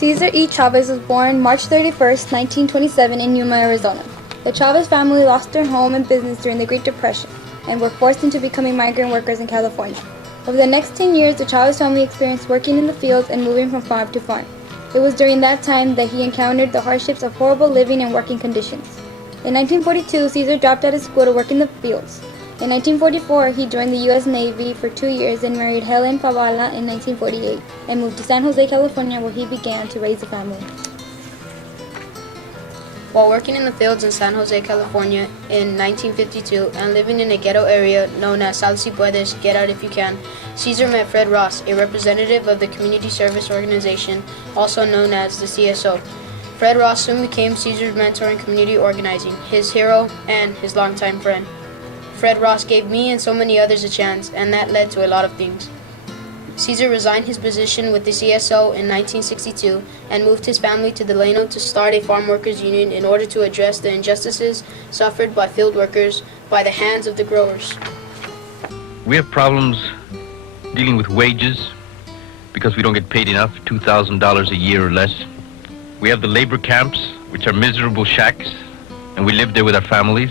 Cesar E. Chavez was born March 31, 1927 in Yuma, Arizona. The Chavez family lost their home and business during the Great Depression and were forced into becoming migrant workers in California. Over the next 10 years, the Chavez family experienced working in the fields and moving from farm to farm. It was during that time that he encountered the hardships of horrible living and working conditions. In 1942, Cesar dropped out of school to work in the fields. In 1944, he joined the U.S. Navy for 2 years and married Helen Pavala in 1948 and moved to San Jose, California, where he began to raise a family. While working in the fields in San Jose, California in 1952 and living in a ghetto area known as Sal Si Puedes, Get Out If You Can, Cesar met Fred Ross, a representative of the Community Service Organization, also known as the CSO. Fred Ross soon became Cesar's mentor in community organizing, his hero, and his longtime friend. Fred Ross gave me and so many others a chance, and that led to a lot of things. Cesar resigned his position with the CSO in 1962 and moved his family to Delano to start a farm workers union in order to address the injustices suffered by field workers by the hands of the growers. We have problems dealing with wages because we don't get paid enough, $2,000 a year or less. We have the labor camps, which are miserable shacks, and we live there with our families.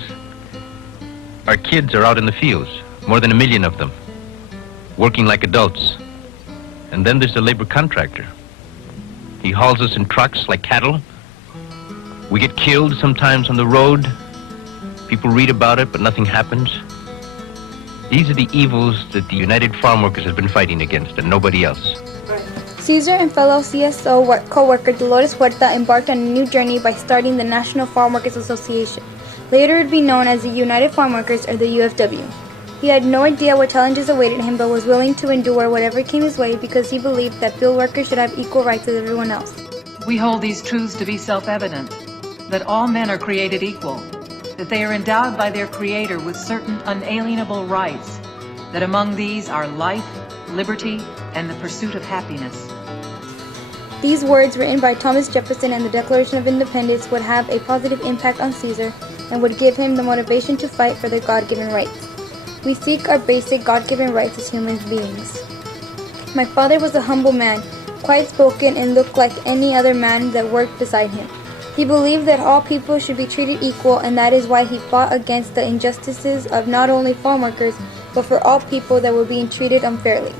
Our kids are out in the fields, more than 1 million of them, working like adults. And then there's the labor contractor. He hauls us in trucks like cattle. We get killed sometimes on the road. People read about it, but nothing happens. These are the evils that the United Farm Workers have been fighting against, and nobody else. Cesar and fellow CSO co-worker Dolores Huerta embarked on a new journey by starting the National Farm Workers Association. Later it would be known as the United Farm Workers, or the UFW. He had no idea what challenges awaited him, but was willing to endure whatever came his way because he believed that field workers should have equal rights as everyone else. We hold these truths to be self-evident, that all men are created equal, that they are endowed by their Creator with certain unalienable rights, that among these are life, liberty, and the pursuit of happiness. These words, written by Thomas Jefferson and the Declaration of Independence, would have a positive impact on Cesar and would give him the motivation to fight for their God-given rights. We seek our basic God-given rights as human beings. My father was a humble man, quiet-spoken, and looked like any other man that worked beside him. He believed that all people should be treated equal, and that is why he fought against the injustices of not only farm workers, but for all people that were being treated unfairly.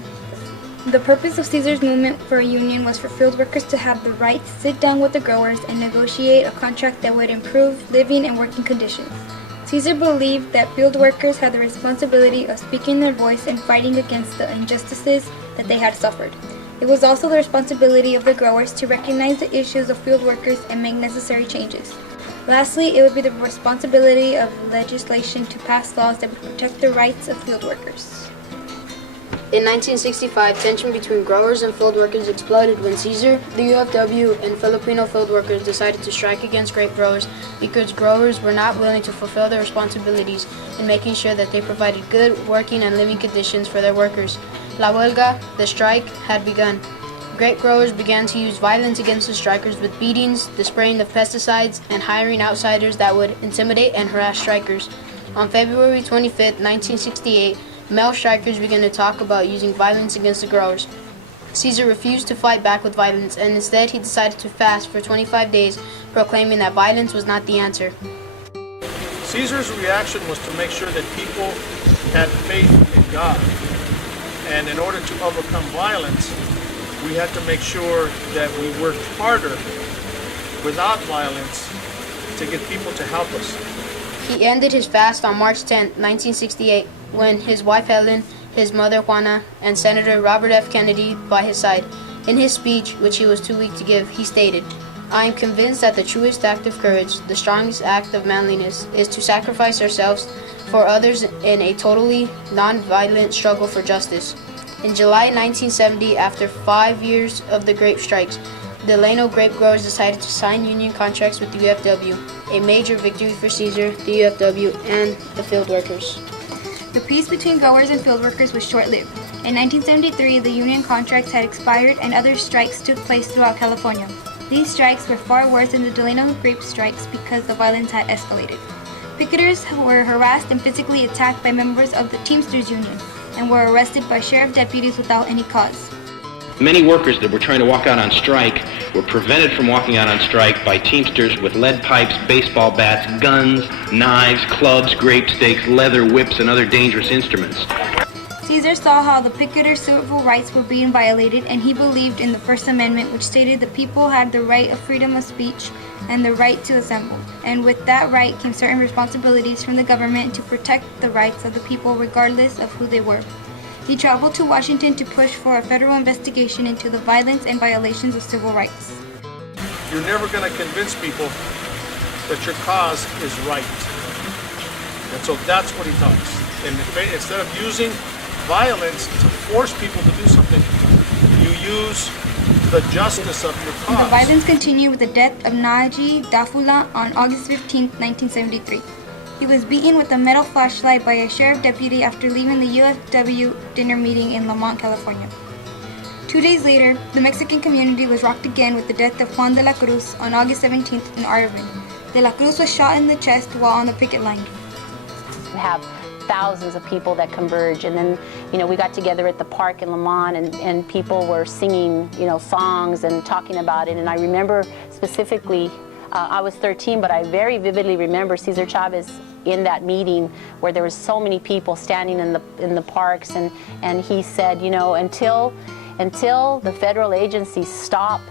The purpose of Cesar's movement for a union was for field workers to have the right to sit down with the growers and negotiate a contract that would improve living and working conditions. Cesar believed that field workers had the responsibility of speaking their voice and fighting against the injustices that they had suffered. It was also the responsibility of the growers to recognize the issues of field workers and make necessary changes. Lastly, it would be the responsibility of legislation to pass laws that would protect the rights of field workers. In 1965, tension between growers and field workers exploded when Cesar, the UFW, and Filipino field workers decided to strike against grape growers because growers were not willing to fulfill their responsibilities in making sure that they provided good working and living conditions for their workers. La huelga, the strike, had begun. Grape growers began to use violence against the strikers with beatings, the spraying of pesticides, and hiring outsiders that would intimidate and harass strikers. On February 25, 1968, male strikers began to talk about using violence against the growers. Cesar refused to fight back with violence, and instead he decided to fast for 25 days, proclaiming that violence was not the answer. Cesar's reaction was to make sure that people had faith in God. And in order to overcome violence, we had to make sure that we worked harder without violence to get people to help us. He ended his fast on March 10, 1968, when his wife Helen, his mother Juana, and Senator Robert F. Kennedy by his side. In his speech, which he was too weak to give, he stated, "I am convinced that the truest act of courage, the strongest act of manliness, is to sacrifice ourselves for others in a totally non-violent struggle for justice." In July 1970, after 5 years of the grape strikes, the Delano grape growers decided to sign union contracts with the UFW, a major victory for Cesar, the UFW, and the field workers. The peace between growers and field workers was short-lived. In 1973, the union contracts had expired and other strikes took place throughout California. These strikes were far worse than the Delano grape strikes because the violence had escalated. Picketers were harassed and physically attacked by members of the Teamsters Union and were arrested by sheriff deputies without any cause. Many workers that were trying to walk out on strike were prevented from walking out on strike by Teamsters with lead pipes, baseball bats, guns, knives, clubs, grape stakes, leather whips, and other dangerous instruments. Cesar saw how the picketers' civil rights were being violated, and he believed in the First Amendment, which stated the people had the right of freedom of speech and the right to assemble. And with that right came certain responsibilities from the government to protect the rights of the people regardless of who they were. He traveled to Washington to push for a federal investigation into the violence and violations of civil rights. You're never going to convince people that your cause is right. And so that's what he taught us. And instead of using violence to force people to do something, you use the justice of your cause. The violence continued with the death of Naji Dafula on August 15, 1973. He was beaten with a metal flashlight by a sheriff deputy after leaving the UFW dinner meeting in Lamont, California. 2 days later, the Mexican community was rocked again with the death of Juan de la Cruz on August 17th in Arvin. De la Cruz was shot in the chest while on the picket line. We have thousands of people that converge, and then we got together at the park in Lamont, and people were singing songs and talking about it. And I remember specifically, I was 13, but I very vividly remember Cesar Chavez in that meeting where there was so many people standing in the parks, and he said, until the federal agencies stop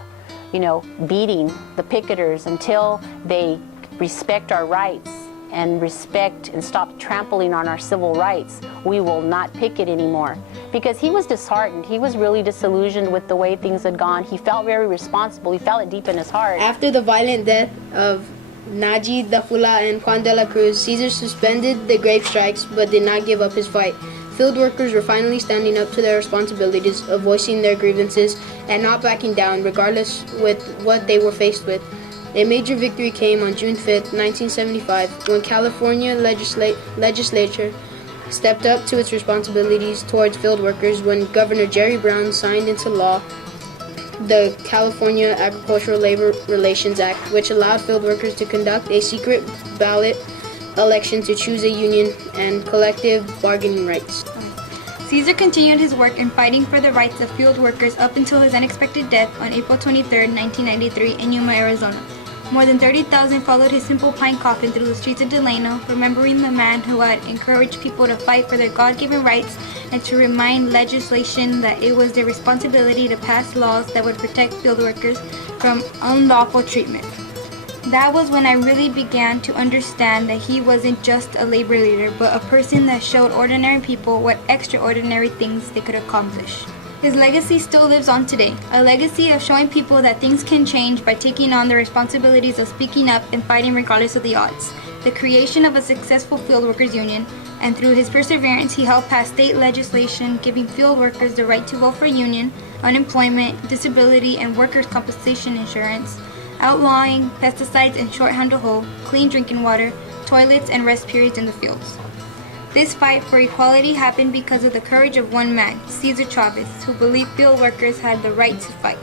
beating the picketers, until they respect our rights and respect and stop trampling on our civil rights, we will not picket anymore. Because he was disheartened. He was really disillusioned with the way things had gone. He felt very responsible. He felt it deep in his heart. After the violent death of Naji Dafula and Juan de la Cruz, Cesar suspended the grape strikes but did not give up his fight. Field workers were finally standing up to their responsibilities of voicing their grievances and not backing down regardless with what they were faced with. A major victory came on June 5, 1975, when California legislature stepped up to its responsibilities towards field workers when Governor Jerry Brown signed into law the California Agricultural Labor Relations Act, which allowed field workers to conduct a secret ballot election to choose a union and collective bargaining rights. Cesar continued his work in fighting for the rights of field workers up until his unexpected death on April 23, 1993 in Yuma, Arizona. More than 30,000 followed his simple pine coffin through the streets of Delano, remembering the man who had encouraged people to fight for their God-given rights and to remind legislation that it was their responsibility to pass laws that would protect field workers from unlawful treatment. That was when I really began to understand that he wasn't just a labor leader, but a person that showed ordinary people what extraordinary things they could accomplish. His legacy still lives on today, a legacy of showing people that things can change by taking on the responsibilities of speaking up and fighting regardless of the odds. The creation of a successful field workers union, and through his perseverance he helped pass state legislation giving field workers the right to vote for union, unemployment, disability, and workers' compensation insurance, outlawing pesticides and shorthand hoe, clean drinking water, toilets, and rest periods in the fields. This fight for equality happened because of the courage of one man, Cesar Chavez, who believed field workers had the right to fight.